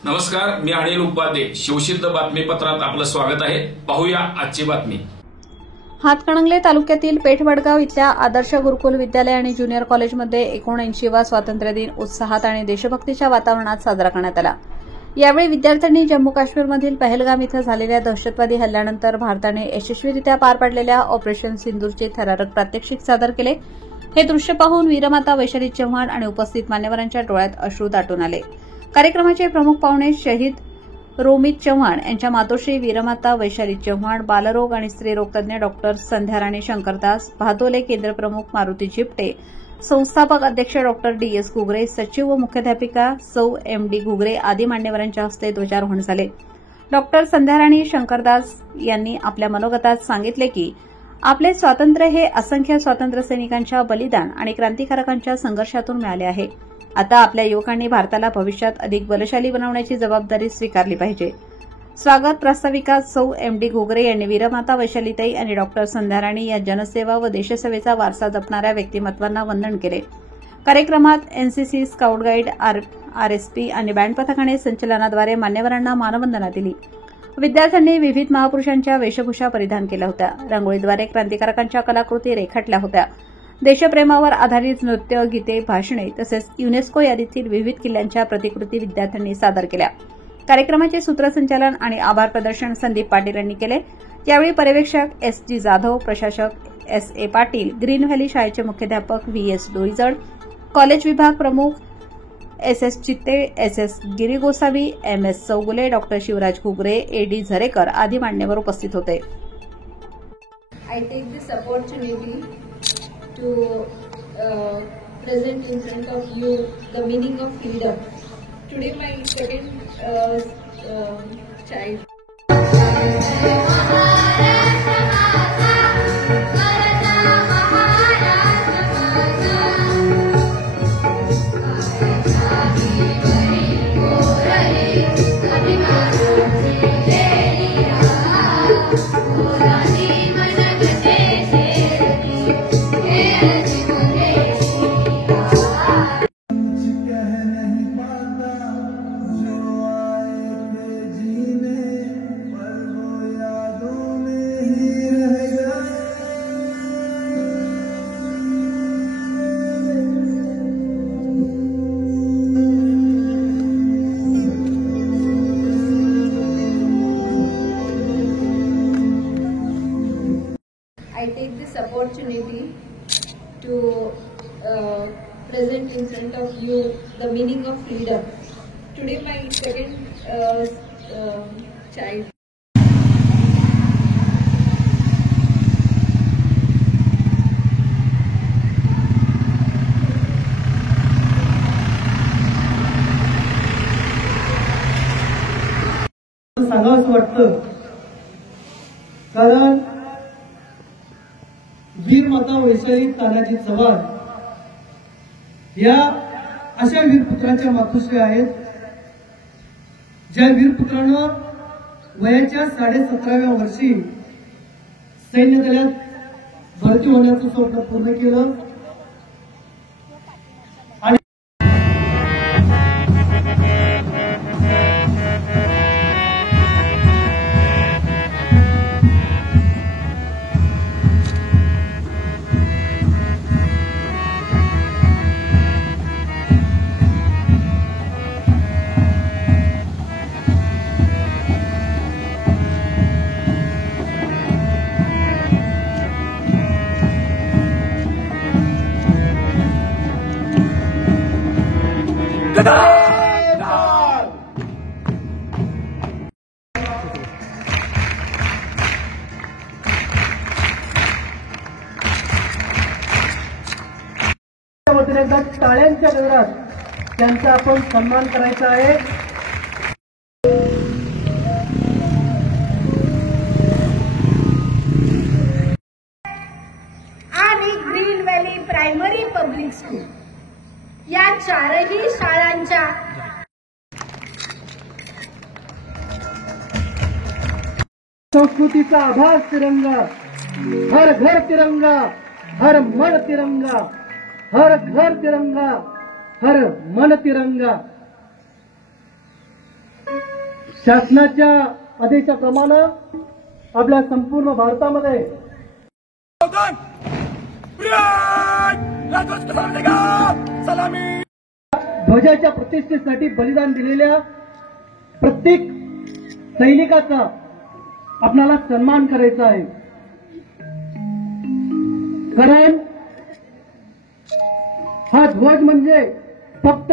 नमस्कार, मी अनिल उपाध्ये. शिवसिद्ध बातमीपत्रात आपलं स्वागत आहे. पाहूया आजची बातमी. हातकणंगले तालुक्यातील पेठवडगाव इथल्या आदर्श गुरुकुल विद्यालय आणि ज्युनियर कॉलेजमध्ये 79वा स्वातंत्र्य दिन उत्साहात आणि देशभक्तीच्या वातावरणात साजरा करण्यात आला. यावेळी विद्यार्थ्यांनी जम्मू काश्मीरमधील पहलगाम इथं झालेल्या दहशतवादी हल्ल्यानंतर भारताने यशस्वीरित्या पार पाडलेल्या ऑपरेशन सिंदूरचे थरारक प्रात्यक्षिक सादर केले. हे दृश्य पाहून वीरमाता वैशाली चव्हाण आणि उपस्थित मान्यवरांच्या डोळ्यात अश्रू दाटून आले. कार्यक्रमाचे प्रमुख पाहुणे शहीद रोमित चव्हाण यांच्या मातोश्री वीरमाता वैशाली चव्हाण, बालरोग आणि स्त्रीरोग तज्ञ डॉक्टर संध्याराणी शंकरदास, भादोले केंद्रप्रमुख मारुती झिपटे, संस्थापक अध्यक्ष डॉक्टर डी.एस. घुगरे, सचिव व मुख्याध्यापिका सौ एम.डी. घुगरे आदी मान्यवरांच्या हस्ते ध्वजारोहण झाले. डॉक्टर संध्याराणी शंकरदास यांनी आपल्या मनोगतात सांगितले की आपले स्वातंत्र्य हे असंख्य स्वातंत्र्य सैनिकांच्या बलिदान आणि क्रांतिकारकांच्या संघर्षातून मिळाले आहे. आता आपल्या युवकांनी भारताला भविष्यात अधिक बलशाली बनवण्याची जबाबदारी स्वीकारली पाहिजे. स्वागत प्रास्ताविका सौ एम.डी. घुगरे यांनी वीरमाता वैशालीताई आणि डॉक्टर संध्याराणी या जनसेवा व देशसेवेचा वारसा जपणाऱ्या व्यक्तिमत्वांना वंदन केले. कार्यक्रमात एनसीसी, स्काउट गाईड, आरएसपी आणि बँड पथकाने संचलनाद्वारे मान्यवरांना मानवंदना दिली. विद्यार्थ्यांनी विविध महापुरुषांच्या वेशभूषा परिधान केल्या होत्या. रांगोळीद्वारे क्रांतिकारकांच्या कलाकृती रेखाटल्या होत्या. देशप्रेमावर आधारित नृत्य, गीते, भाषणे तसेच युनेस्को यादीतील विविध किल्ल्यांच्या प्रतिकृती विद्यार्थ्यांनी सादर केल्या. कार्यक्रमाचे सूत्रसंचालन आणि आभार प्रदर्शन संदीप पाटील यांनी केले. यावेळी पर्यवेक्षक एस.जी. जाधव, प्रशासक एस.ए. पाटील, ग्रीन व्हॅली शाळेचे मुख्याध्यापक व्ही.एस. डोईजड, कॉलेज विभाग प्रमुख एस.एस. चित्ते, एस.एस. गिरी Gosavi, M S. Chougule, doctor Shivraj Ghugare, AD. Zarekar आदी मान्यवर उपस्थित होते. I take this opportunity to present in front of you the meaning of freedom. Today my second child. I take this opportunity to present in front of you the meaning of freedom. Today my second child. सांगावंसं वाटतं, कारण वीरमाता वैशाली तानाजी चव्हाण या अशा वीरपुत्राच्या मातोश्री आहेत, ज्या वीरपुत्रानं वयाच्या 17व्या वर्षी सैन्य दलात भरती होण्याचं स्वप्न पूर्ण केलं. एकदा टाळ्यांच्या गजरात त्यांचा आपण सन्मान करायचा आहे. आणि green valley primary public school या चारही शाळांच्या संस्कृतीचा आभास तिरंगा, हर घर तिरंगा, हर मन तिरंगा, हर घर तिरंगा, हर मन तिरंगा. शासनाच्या आदेशाप्रमाणे आपल्या संपूर्ण भारतामध्ये ध्वजाच्या प्रतिष्ठेसाठी बलिदान दिलेल्या प्रत्येक सैनिकाचा आपल्याला सन्मान करायचा आहे. कारण हा ध्वज म्हणजे फक्त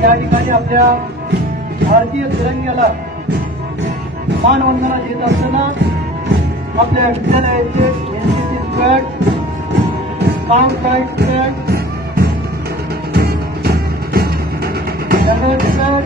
त्या ठिकाणी आपल्या भारतीय तिरंग्याला मानवंदना देत असताना आपल्या विद्यालयाचे NCC squad, scout guide squad, जंगल स्क्वॅड,